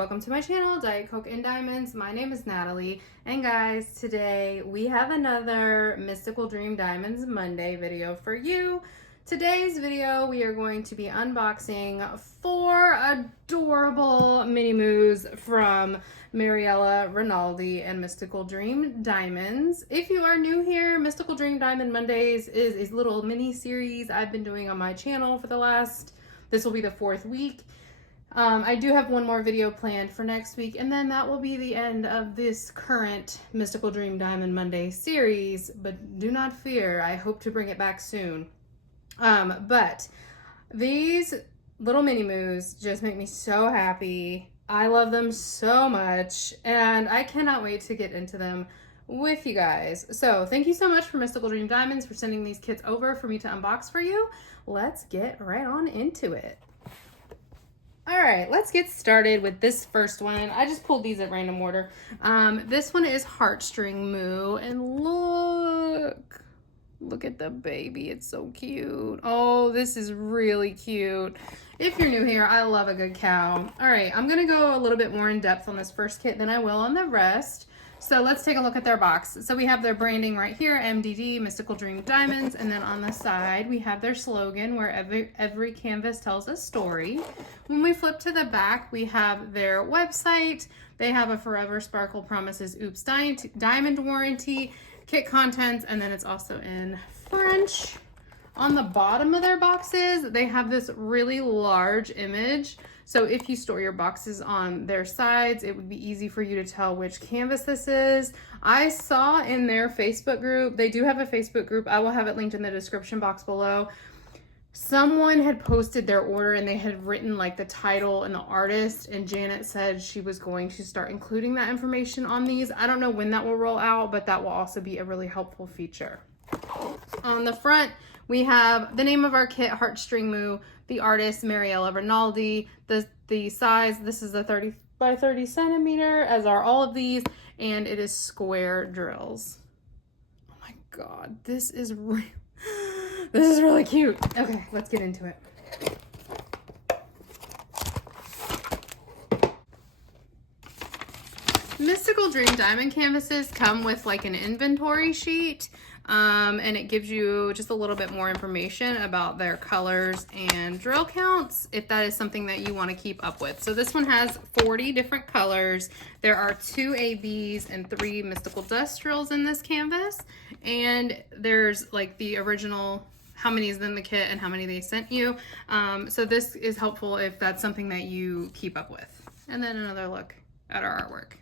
welcome to my channel, Diet Coke and Diamonds. My name is Natalie, and guys, today we have another Mystical Dream Diamonds Monday video for you. Today's video, we are going to be unboxing 4 adorable mini moos from Mariella Rinaldi and Mystical Dream Diamonds. If you are new here, Mystical Dream Diamond Mondays is a little mini series I've been doing on my channel for the last, this will be the 4th week. I do have one more video planned for next week, and then that will be the end of this current Mystical Dream Diamond Monday series, but do not fear, I hope to bring it back soon. But these little mini moos just make me so happy. I love them so much, and I cannot wait to get into them with you guys. So thank you so much for Mystical Dream Diamonds for sending these kits over for me to unbox for you. Let's get right on into it. All right, let's get started with this first one. I just pulled these at random order. This one is Heartstring Moo, and look at the baby. It's so cute. Oh, this is really cute. If you're new here, I love a good cow. All right, I'm gonna go a little bit more in depth on this first kit than I will on the rest. So let's take a look at their box. So we have their branding right here, MDD, Mystical Dream Diamonds, and then on the side we have their slogan where every canvas tells a story. When we flip to the back, we have their website. They have a Forever Sparkle Promises Oops Diamond warranty, kit contents, and then it's also in French. On the bottom of their boxes, they have this really large image. So if you store your boxes on their sides, it would be easy for you to tell which canvas this is. I saw in their Facebook group, they do have a Facebook group. I will have it linked in the description box below. Someone had posted their order and they had written like the title and the artist, and Janet said she was going to start including that information on these. I don't know when that will roll out, but that will also be a really helpful feature. On the front, we have the name of our kit, Heartstring Moo, the artist, Mariella Rinaldi, the size, this is a 30 by 30 centimeter, as are all of these, and it is square drills. Oh my God, this is really cute. Okay, let's get into it. Mystical Dream Diamond canvases come with like an inventory sheet, and it gives you just a little bit more information about their colors and drill counts if that is something that you want to keep up with. So this one has 40 different colors. There are 2 ABs and 3 mystical dust drills in this canvas, and there's like the original how many is in the kit and how many they sent you. So this is helpful if that's something that you keep up with. And then another look at our artwork.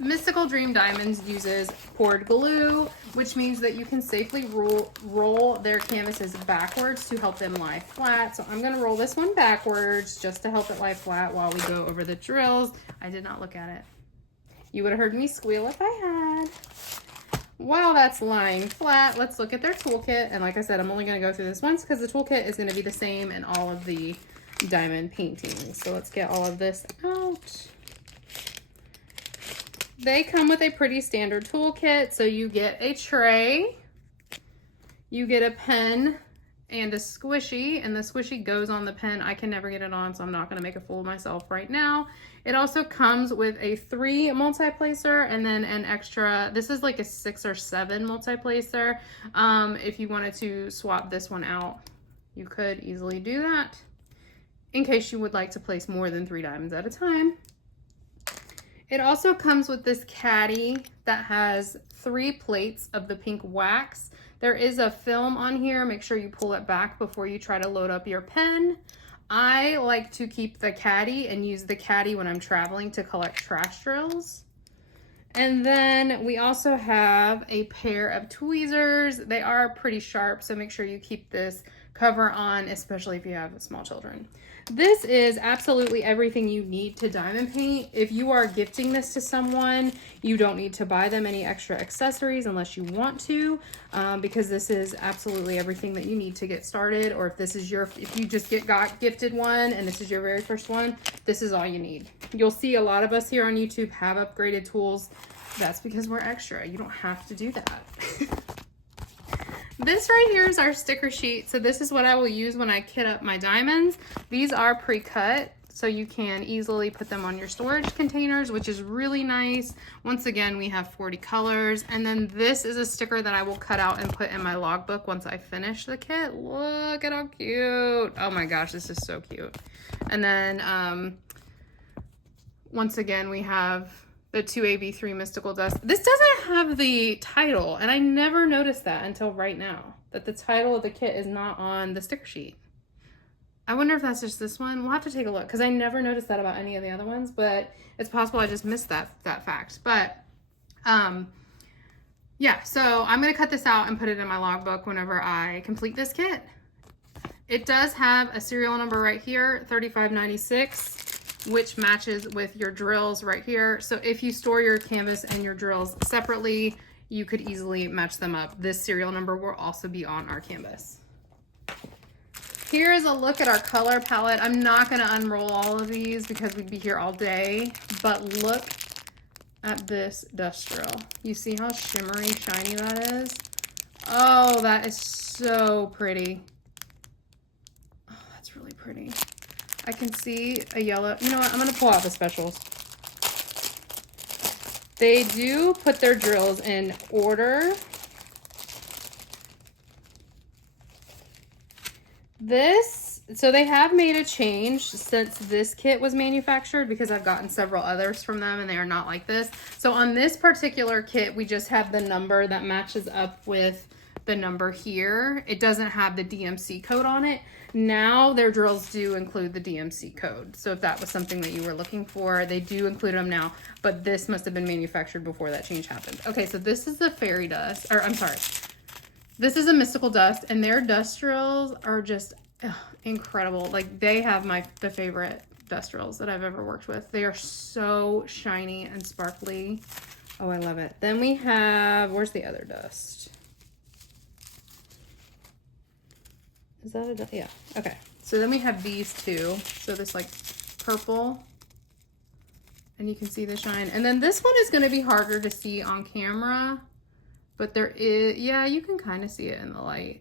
Mystical Dream Diamonds uses poured glue, which means that you can safely roll their canvases backwards to help them lie flat. So I'm going to roll this one backwards just to help it lie flat while we go over the drills. I did not look at it. You would have heard me squeal if I had. While that's lying flat, let's look at their toolkit. And like I said, I'm only going to go through this once because the toolkit is going to be the same in all of the diamond paintings. So let's get all of this out. They come with a pretty standard toolkit. So you get a tray, you get a pen and a squishy, and the squishy goes on the pen. I can never get it on, so I'm not going to make a fool of myself right now. It also comes with a 3 multi-placer and then an extra, this is like a 6 or 7 multi-placer. If you wanted to swap this one out, you could easily do that in case you would like to place more than 3 diamonds at a time. It also comes with this caddy that has 3 plates of the pink wax. There is a film on here. Make sure you pull it back before you try to load up your pen. I like to keep the caddy and use the caddy when I'm traveling to collect trash drills. And then we also have a pair of tweezers. They are pretty sharp, so make sure you keep this cover on, especially if you have small children. This is absolutely everything you need to diamond paint. If you are gifting this to someone, you don't need to buy them any extra accessories unless you want to, because this is absolutely everything that you need to get started. Or if this is if you just got gifted one and this is your very first one, this is all you need. You'll see a lot of us here on YouTube have upgraded tools. That's because we're extra. You don't have to do that. This right here is our sticker sheet. So this is what I will use when I kit up my diamonds. These are pre-cut, so you can easily put them on your storage containers, which is really nice. Once again, we have 40 colors. And then this is a sticker that I will cut out and put in my logbook once I finish the kit. Look at how cute. Oh my gosh, this is so cute. And then once again, we have the 2AB3 Mystical Dust. This doesn't have the title, and I never noticed that until right now, that the title of the kit is not on the sticker sheet. I wonder if that's just this one. We'll have to take a look, because I never noticed that about any of the other ones, but it's possible I just missed that fact. But yeah, so I'm gonna cut this out and put it in my logbook whenever I complete this kit. It does have a serial number right here, 3596. Which matches with your drills right here. So if you store your canvas and your drills separately, you could easily match them up. This serial number will also be on our canvas. Here is a look at our color palette. I'm not gonna unroll all of these because we'd be here all day, but look at this dust drill. You see how shimmery, shiny that is? Oh, that is so pretty. Oh, that's really pretty. I can see a yellow. You know what? I'm going to pull out the specials. They do put their drills in order. So they have made a change since this kit was manufactured, because I've gotten several others from them and they are not like this. So on this particular kit, we just have the number that matches up with the number here. It doesn't have the DMC code on it. Now their drills do include the DMC code. So if that was something that you were looking for, they do include them now, but this must have been manufactured before that change happened. Okay, so this is the fairy dust, or I'm sorry. This is a mystical dust, and their dust drills are just incredible. Like, they have the favorite dust drills that I've ever worked with. They are so shiny and sparkly. Oh, I love it. Then we have, where's the other dust? Is that a, yeah, okay. So then we have these two. So this like purple, and you can see the shine. And then this one is gonna be harder to see on camera, but there is, yeah, you can kind of see it in the light.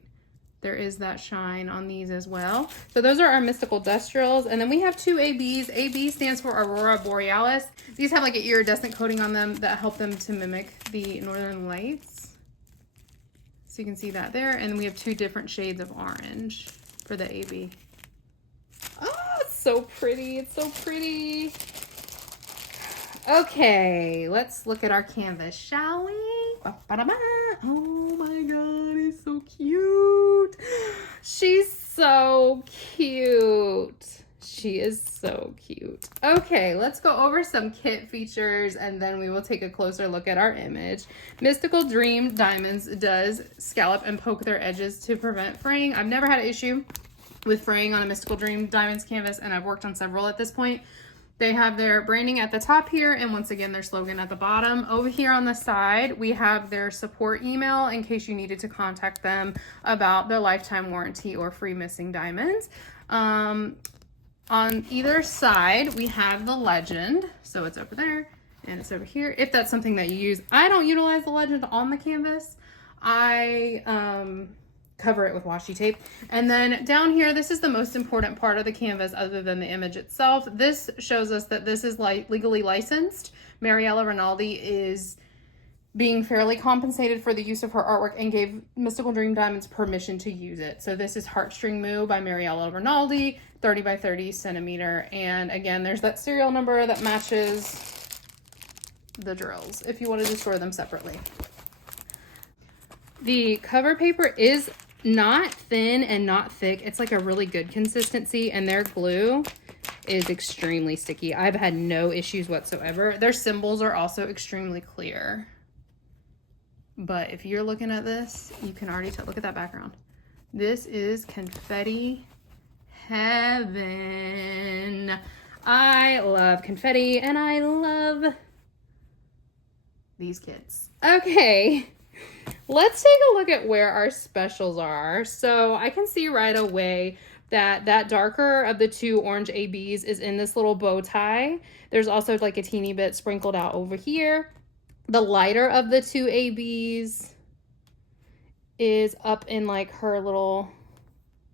There is that shine on these as well. So those are our mystical dust drills. And then we have two ABs. AB stands for Aurora Borealis. These have like an iridescent coating on them that help them to mimic the northern lights. So you can see that there. And we have two different shades of orange for the AB. Oh, it's so pretty. It's so pretty. Okay, let's look at our canvas, shall we? Oh my God, it's so cute. She's so cute. She is so cute. Okay, let's go over some kit features and then we will take a closer look at our image. Mystical Dream Diamonds does scallop and poke their edges to prevent fraying. I've never had an issue with fraying on a Mystical Dream Diamonds canvas, and I've worked on several at this point. They have their branding at the top here, and once again, their slogan at the bottom. Over here on the side, we have their support email in case you needed to contact them about their lifetime warranty or free missing diamonds. On either side, we have the legend. So it's over there and it's over here. If that's something that you use, I don't utilize the legend on the canvas. I cover it with washi tape. And then down here, this is the most important part of the canvas other than the image itself. This shows us that this is legally licensed. Mariella Rinaldi is being fairly compensated for the use of her artwork and gave Mystical Dream Diamonds permission to use it. So this is Heartstring Moo by Mariella Rinaldi, 30 by 30 centimeter. And again, there's that serial number that matches the drills if you wanted to store them separately. The cover paper is not thin and not thick. It's like a really good consistency, and their glue is extremely sticky. I've had no issues whatsoever. Their symbols are also extremely clear. But if you're looking at this, you can already tell. Look at that background. This is confetti heaven. I love confetti and I love these kits. Okay, let's take a look at where our specials are. So I can see right away that that darker of the two orange ABs is in this little bow tie. There's also like a teeny bit sprinkled out over here. The lighter of the two ABs is up in like her little,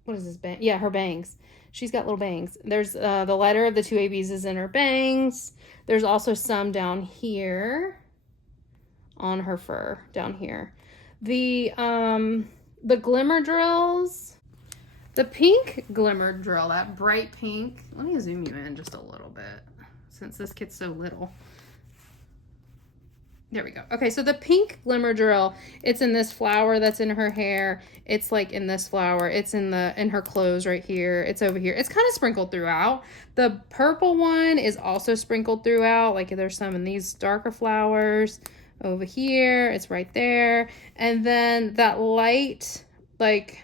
what is this bang? Yeah, her bangs. She's got little bangs. There's the lighter of the two ABs is in her bangs. There's also some down here on her fur down here. The glimmer drills, the pink glimmer drill, that bright pink. Let me zoom you in just a little bit since this kid's so little. There we go. Okay, so the pink glimmer drill, it's in this flower that's in her hair. It's like in this flower. It's in her clothes right here. It's over here. It's kind of sprinkled throughout. The purple one is also sprinkled throughout. Like there's some in these darker flowers over here. It's right there. And then that light, like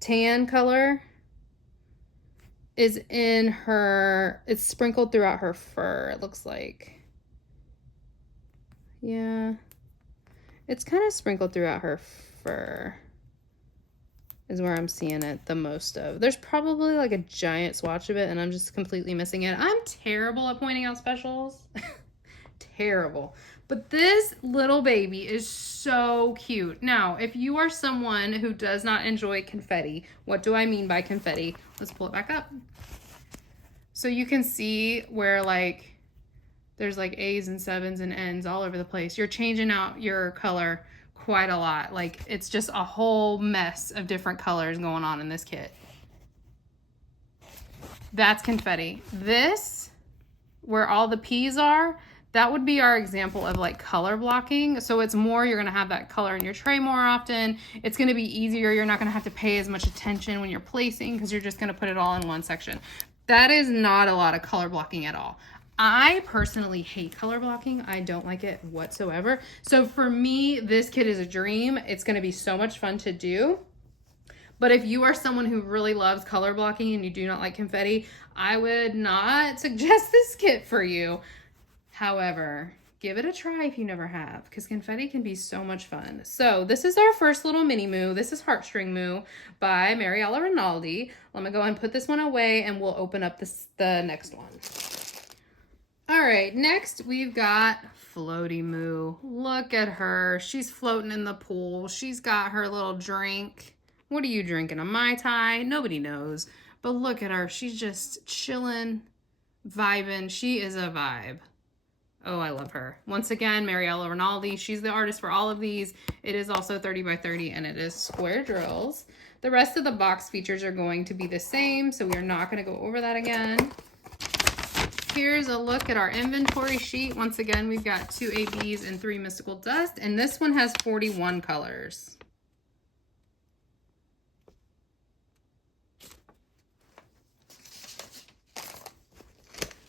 tan color is in her, it's sprinkled throughout her fur, it looks like. Yeah, it's kind of sprinkled throughout her fur is where I'm seeing it the most of. There's probably like a giant swatch of it and I'm just completely missing it. I'm terrible at pointing out specials. Terrible. But this little baby is so cute. Now, if you are someone who does not enjoy confetti, what do I mean by confetti? Let's pull it back up. So you can see where like there's like A's and 7s and N's all over the place. You're changing out your color quite a lot. Like it's just a whole mess of different colors going on in this kit. That's confetti. This, where all the P's are, that would be our example of like color blocking. So it's more, you're gonna have that color in your tray more often. It's gonna be easier. You're not gonna have to pay as much attention when you're placing because you're just gonna put it all in one section. That is not a lot of color blocking at all. I personally hate color blocking. I don't like it whatsoever. So for me, this kit is a dream. It's gonna be so much fun to do. But if you are someone who really loves color blocking and you do not like confetti, I would not suggest this kit for you. However, give it a try if you never have, because confetti can be so much fun. So this is our first little mini moo. This is Heartstring Moo by Mariella Rinaldi. Let me go and put this one away and we'll open up the next one. All right, next we've got Floaty Moo. Look at her. She's floating in the pool. She's got her little drink. What are you drinking? A Mai Tai? Nobody knows. But look at her. She's just chilling, vibing. She is a vibe. Oh, I love her. Once again, Mariella Rinaldi. She's the artist for all of these. It is also 30 by 30 and it is square drills. The rest of the box features are going to be the same, so we are not going to go over that again. Here's a look at our inventory sheet. Once again, we've got 2 ABs and 3 Mystical Dust, and this one has 41 colors.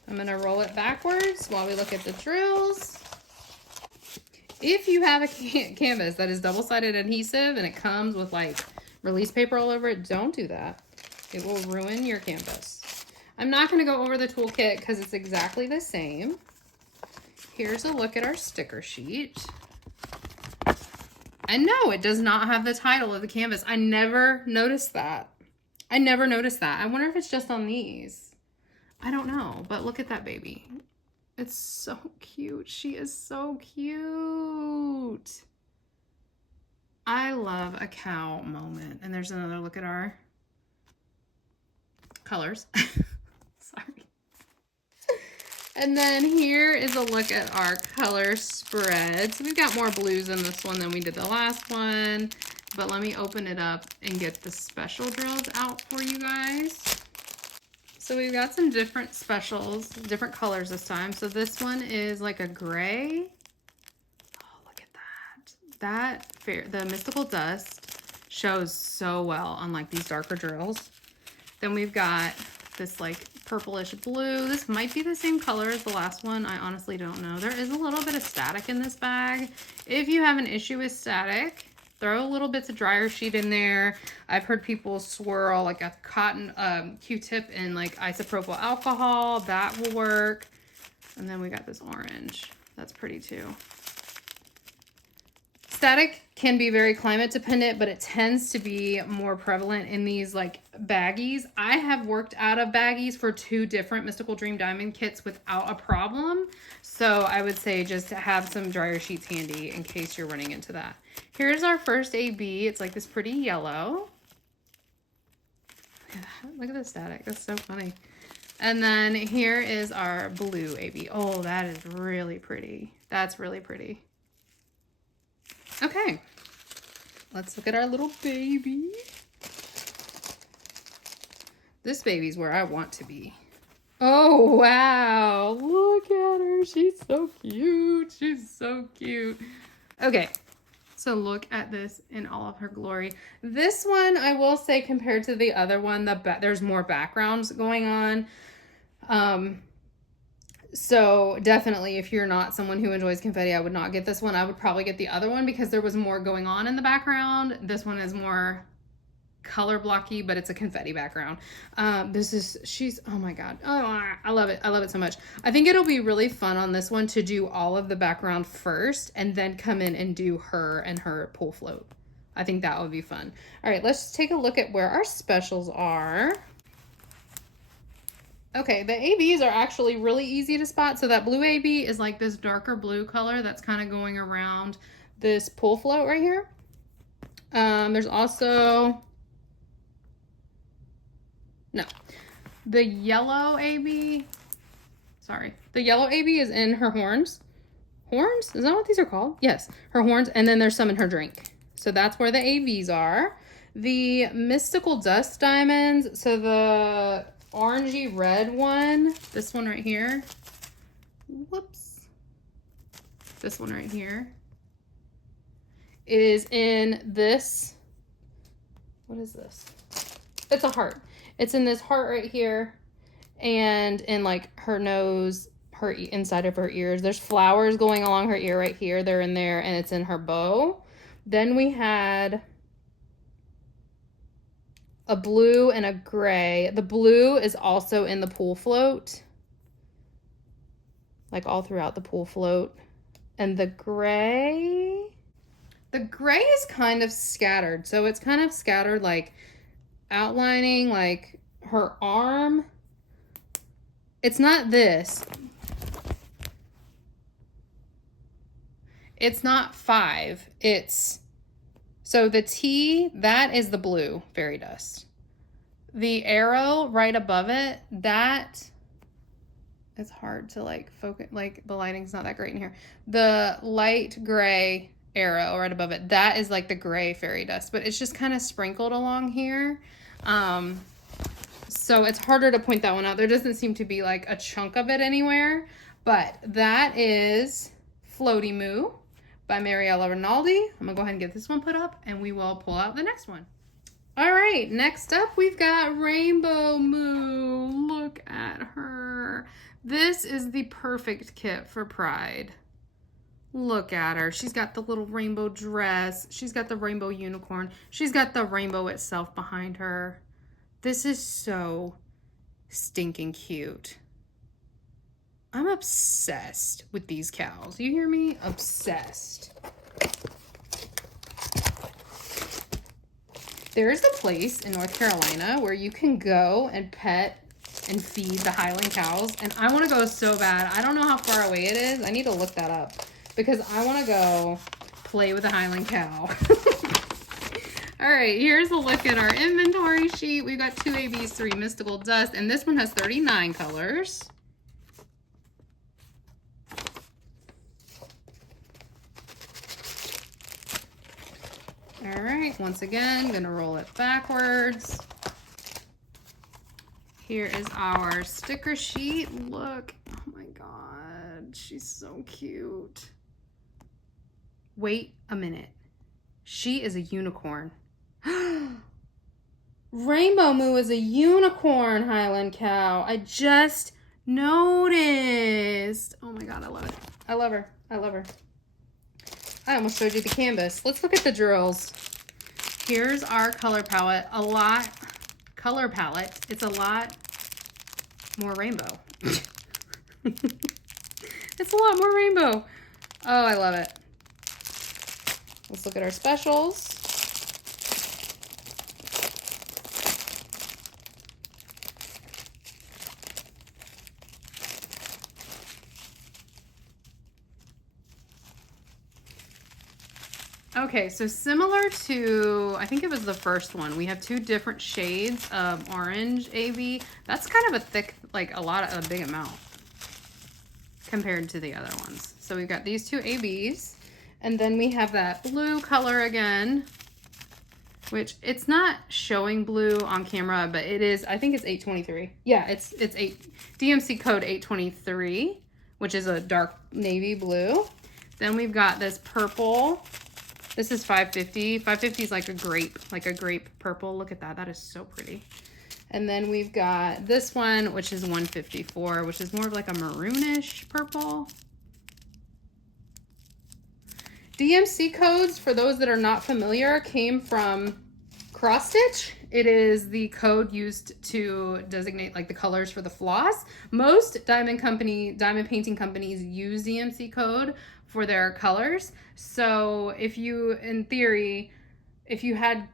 I'm gonna roll it backwards while we look at the drills. If you have a canvas that is double-sided adhesive and it comes with like release paper all over it, don't do that. It will ruin your canvas. I'm not going to go over the toolkit because it's exactly the same. Here's a look at our sticker sheet. And no, it does not have the title of the canvas. I never noticed that. I never noticed that. I wonder if it's just on these. I don't know, but look at that baby. It's so cute. She is so cute. I love a cow moment. And there's another look at our colors. Sorry. And then here is a look at our color spread. So we've got more blues in this one than we did the last one. But let me open it up and get the special drills out for you guys. So we've got some different specials, different colors this time. So this one is like a gray. Oh, look at that. The Mystical Dust shows so well on like these darker drills. Then we've got this like purplish blue. This might be the same color as the last one. I honestly don't know. There is a little bit of static in this bag. If you have an issue with static, throw a little bits of dryer sheet in there. I've heard people swirl like a cotton Q-tip in like isopropyl alcohol. That will work. And then we got this orange. That's pretty too. Static can be very climate dependent, but it tends to be more prevalent in these like baggies. I have worked out of baggies for 2 different Mystical Dream Diamond kits without a problem. So I would say just to have some dryer sheets handy in case you're running into that. Here's our first AB. It's like this pretty yellow. Look at the static. That's so funny. And then here is our blue AB. Oh, that is really pretty. That's really pretty. Okay. Let's look at our little baby. This baby's where I want to be. Oh, wow. Look at her. She's so cute. She's so cute. Okay. So look at this in all of her glory. This one, I will say, compared to the other one, there's more backgrounds going on. So definitely, if you're not someone who enjoys confetti, I would not get this one. I would probably get the other one because there was more going on in the background. This one is more color blocky, but it's a confetti background. She's, oh my God. Oh, I love it. I love it so much. I think it'll be really fun on this one to do all of the background first and then come in and do her and her pool float. I think that would be fun. All right, let's take a look at where our specials are. Okay, the ABs are actually really easy to spot. So that blue AB is like this darker blue color that's kind of going around this pool float right here. There's also, no, the yellow AB, sorry. The yellow AB is in her horns. Horns? Is that what these are called? Yes, her horns. And then there's some in her drink. So that's where the ABs are. The mystical dust diamonds. So the orangey red one, this one right here. Whoops. This one right here is in this. What is this? It's a heart. It's in this heart right here, and in like her nose, her inside of her ears. There's flowers going along her ear right here. They're in there, and it's in her bow. Then we had a blue and a gray. The blue is also in the pool float, like all throughout the pool float. And the gray is kind of scattered. So it's kind of scattered, like outlining like her arm. It's not this. It's not 5. It's, so the T, that is the blue fairy dust. The arrow right above it, that, it's hard to like focus, like the lighting's not that great in here. The light gray arrow right above it, that is like the gray fairy dust, but it's just kind of sprinkled along here. So it's harder to point that one out. There doesn't seem to be like a chunk of it anywhere, but that is Floaty Moo by Mariella Rinaldi. I'm gonna go ahead and get this one put up and we will pull out the next one. All right, next up we've got Rainbow Moo. Look at her. This is the perfect kit for Pride. Look at her. She's got the little rainbow dress. She's got the rainbow unicorn. She's got the rainbow itself behind her. This is so stinking cute. I'm obsessed with these cows. You hear me? Obsessed. There is a place in North Carolina where you can go and pet and feed the Highland cows. And I want to go so bad. I don't know how far away it is. I need to look that up because I want to go play with a Highland cow. All right, here's a look at our inventory sheet. We've got 2 ABs, 3 mystical dust, and this one has 39 colors. All right, once again, I'm gonna roll it backwards. Here is our sticker sheet. Look, oh my God, she's so cute. Wait a minute, she is a unicorn. Rainbow Moo is a unicorn Highland cow. I just noticed. Oh my God, I love it. I love her. I love her. I almost showed you the canvas. Let's look at the drills. Here's our color palette. Color palette. It's a lot more rainbow. It's a lot more rainbow. Oh, I love it. Let's look at our specials. Okay, so similar to, I think it was the first one, we have two different shades of orange AB. That's kind of a thick, like a big amount compared to the other ones. So we've got these two ABs, and then we have that blue color again, which it's not showing blue on camera, but it is, I think it's 823. Yeah, it's DMC code 823, which is a dark navy blue. Then we've got this purple. This is 550. 550 is like a grape purple. Look at that. That is so pretty. And then we've got this one, which is 154, which is more of like a maroonish purple. DMC codes, for those that are not familiar, came from cross stitch. It is the code used to designate like the colors for the floss. Most diamond painting companies use DMC code for their colors. So if you, in theory, if you had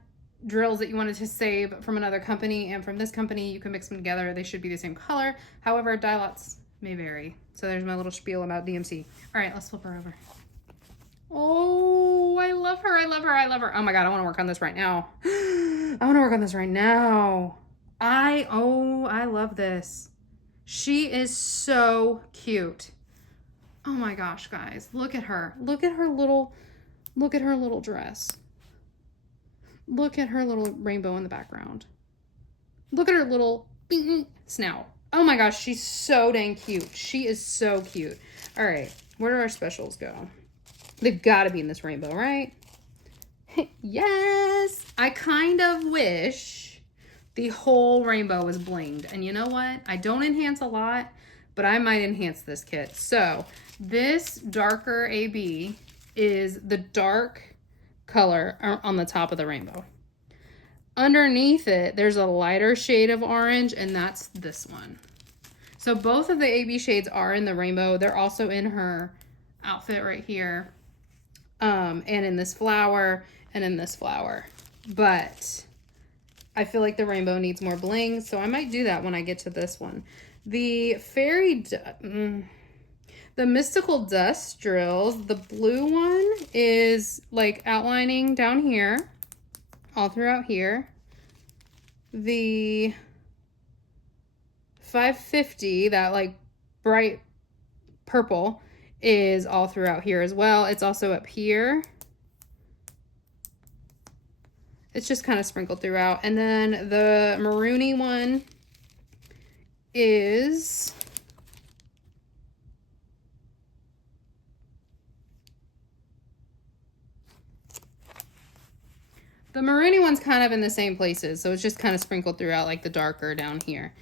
drills that you wanted to save from another company and from this company, you can mix them together. They should be the same color. However, dye lots may vary. So there's my little spiel about DMC. All right, let's flip her over. Oh, I love her. I love her. I love her. Oh my God, I want to work on this right now. I want to work on this right now. I love this. She is so cute. Oh my gosh, guys, look at her. Look at her little dress. Look at her little rainbow in the background. Look at her little snout. Oh my gosh, she's so dang cute. She is so cute. All right, where do our specials go? They've got to be in this rainbow, right? Yes. I kind of wish the whole rainbow was blinged. And you know what? I don't enhance a lot, but I might enhance this kit. So this darker AB is the dark color on the top of the rainbow. Underneath it, there's a lighter shade of orange, and that's this one. So both of the AB shades are in the rainbow. They're also in her outfit right here. And in this flower and in this flower. But I feel like the rainbow needs more bling, so I might do that when I get to this one. The the mystical dust drills, the blue one is like outlining down here, all throughout here. The 550, that like bright purple, is all throughout here as well. It's also up here. It's just kind of sprinkled throughout. And then the maroony one is kind of in the same places, so it's just kind of sprinkled throughout, like the darker down here.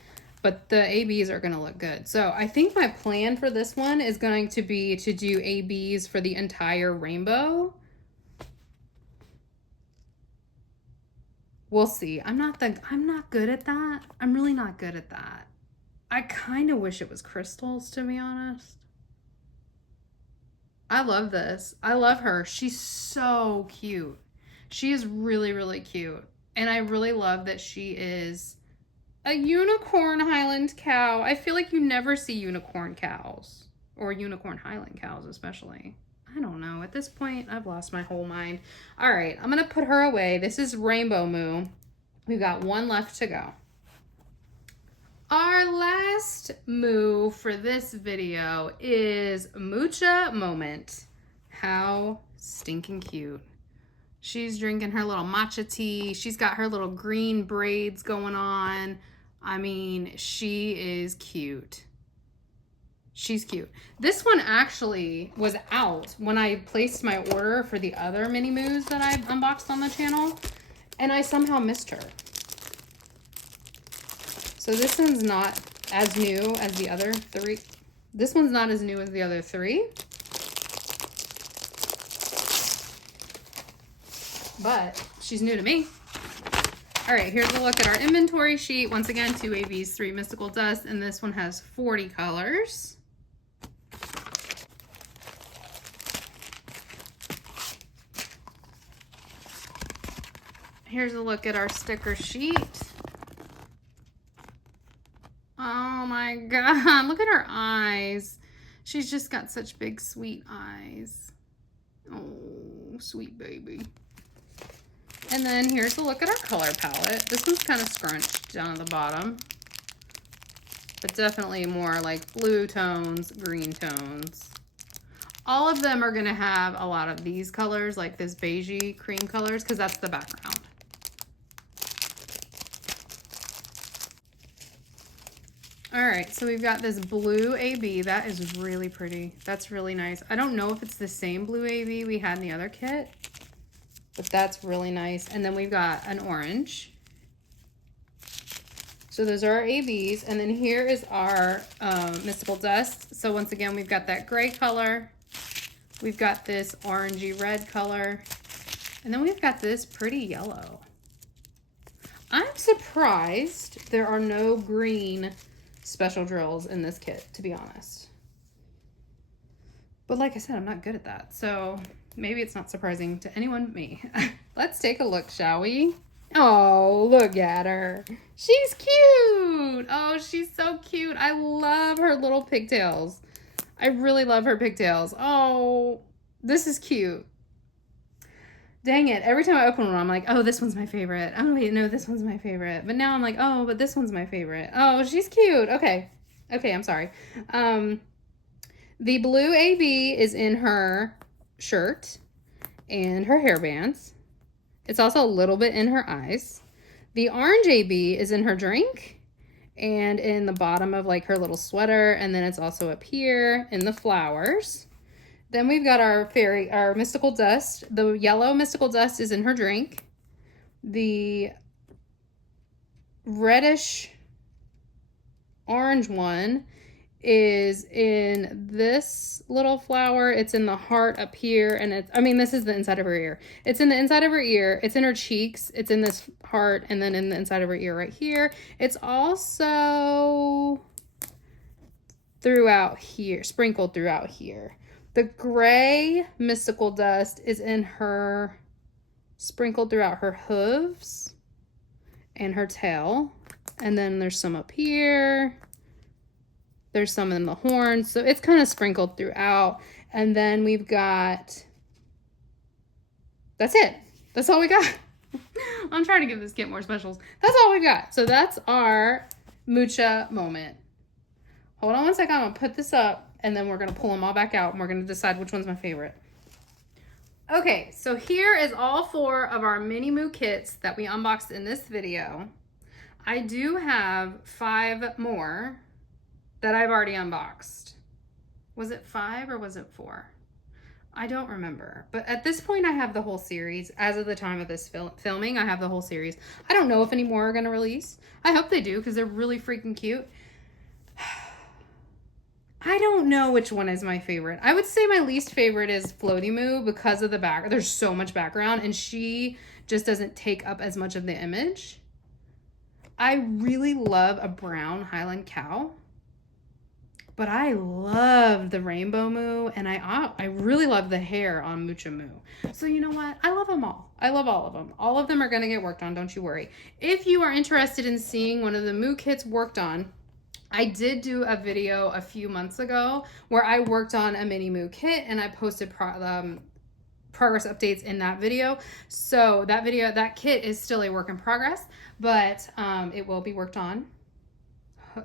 But the ABs are going to look good. So I think my plan for this one is going to be to do ABs for the entire rainbow. We'll see. I'm not good at that. I'm really not good at that. I kind of wish it was crystals, to be honest. I love this. I love her. She's so cute. She is really, really cute. And I really love that she is a unicorn Highland cow. I feel like you never see unicorn cows, or unicorn Highland cows especially. I don't know. At this point, I've lost my whole mind. All right, I'm going to put her away. This is Rainbow Moo. We've got one left to go. Our last moo for this video is Mucha Moment. How stinking cute. She's drinking her little matcha tea. She's got her little green braids going on. I mean, she is cute. She's cute. This one actually was out when I placed my order for the other mini moos that I unboxed on the channel, and I somehow missed her. So this one's not as new as the other three. This one's not as new as the other three. But she's new to me. All right, here's a look at our inventory sheet. Once again, 2 ABs, 3 mystical dust, and this one has 40 colors. Here's a look at our sticker sheet. Oh my God, look at her eyes. She's just got such big, sweet eyes. Oh, sweet baby. And then here's a look at our color palette. This one's kind of scrunched down at the bottom, but definitely more like blue tones, green tones. All of them are gonna have a lot of these colors, like this beigey cream colors, because that's the background. All right, so we've got this blue AB. That is really pretty. That's really nice. I don't know if it's the same blue AB we had in the other kit, but that's really nice. And then we've got an orange. So those are our ABs. And then here is our Mystical Dust. So once again, we've got that gray color. We've got this orangey red color. And then we've got this pretty yellow. I'm surprised there are no green special drills in this kit, to be honest. But like I said, I'm not good at that. So maybe it's not surprising to anyone but me. Let's take a look, shall we? Oh, look at her. She's cute. Oh, she's so cute. I love her little pigtails. I really love her pigtails. Oh, this is cute. Dang it. Every time I open one, I'm like, oh, this one's my favorite. Oh, wait, no, this one's my favorite. But now I'm like, oh, but this one's my favorite. Oh, she's cute. Okay. Okay, I'm sorry. The blue AB is in her shirt and her hairbands. It's also a little bit in her eyes. The orange AB is in her drink and in the bottom of like her little sweater. And then it's also up here in the flowers. Then we've got our Mystical Dust. The yellow Mystical Dust is in her drink. The reddish orange one is in this little flower. It's in the heart up here. And this is the inside of her ear. It's in the inside of her ear. It's in her cheeks. It's in this heart and then in the inside of her ear right here. It's also throughout here, sprinkled throughout here. The gray Mystical Dust is in her, sprinkled throughout her hooves and her tail. And then there's some up here. There's some in the horns. So it's kind of sprinkled throughout. And then we've got, that's it. That's all we got. I'm trying to give this kit more specials. That's all we got. So that's our Mucha moment. Hold on one second. I'm going to put this up. And then we're going to pull them all back out and we're going to decide which one's my favorite. Okay, so here is all 4 of our mini Moo kits that we unboxed in this video. I do have 5 more that I've already unboxed. Was it 5 or was it 4? I don't remember. But at this point, I have the whole series. As of the time of this filming, I have the whole series. I don't know if any more are going to release. I hope they do because they're really freaking cute. I don't know which one is my favorite. I would say my least favorite is Floaty Moo because of the back. There's so much background and she just doesn't take up as much of the image. I really love a brown Highland cow, but I love the Rainbow Moo and I really love the hair on Mucha Moo. So you know what? I love them all. I love all of them. All of them are going to get worked on. Don't you worry. If you are interested in seeing one of the Moo kits worked on, I did do a video a few months ago where I worked on a mini Moo kit and I posted progress updates in that video. So that kit is still a work in progress, but it will be worked on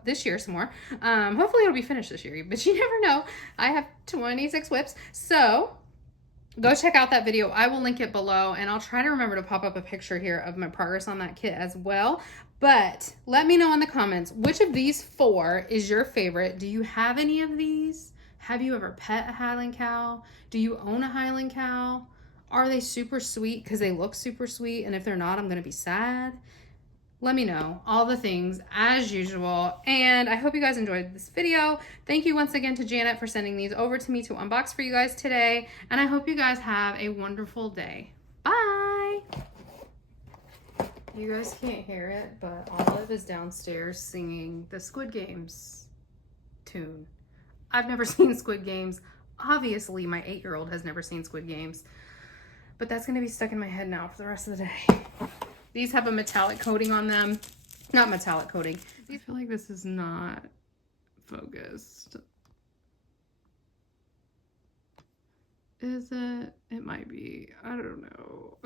this year some more. Hopefully it'll be finished this year, but you never know. I have 26 whips. So go check out that video. I will link it below and I'll try to remember to pop up a picture here of my progress on that kit as well. But let me know in the comments, which of these 4 is your favorite? Do you have any of these? Have you ever pet a Highland cow? Do you own a Highland cow? Are they super sweet? Because they look super sweet. And if they're not, I'm going to be sad. Let me know all the things as usual. And I hope you guys enjoyed this video. Thank you once again to Janet for sending these over to me to unbox for you guys today. And I hope you guys have a wonderful day. Bye. You guys can't hear it, but Olive is downstairs singing the Squid Games tune. I've never seen Squid Games. Obviously, my 8-year-old has never seen Squid Games. But that's going to be stuck in my head now for the rest of the day. These have a metallic coating on them. Not metallic coating. I feel like this is not focused. Is it? It might be. I don't know.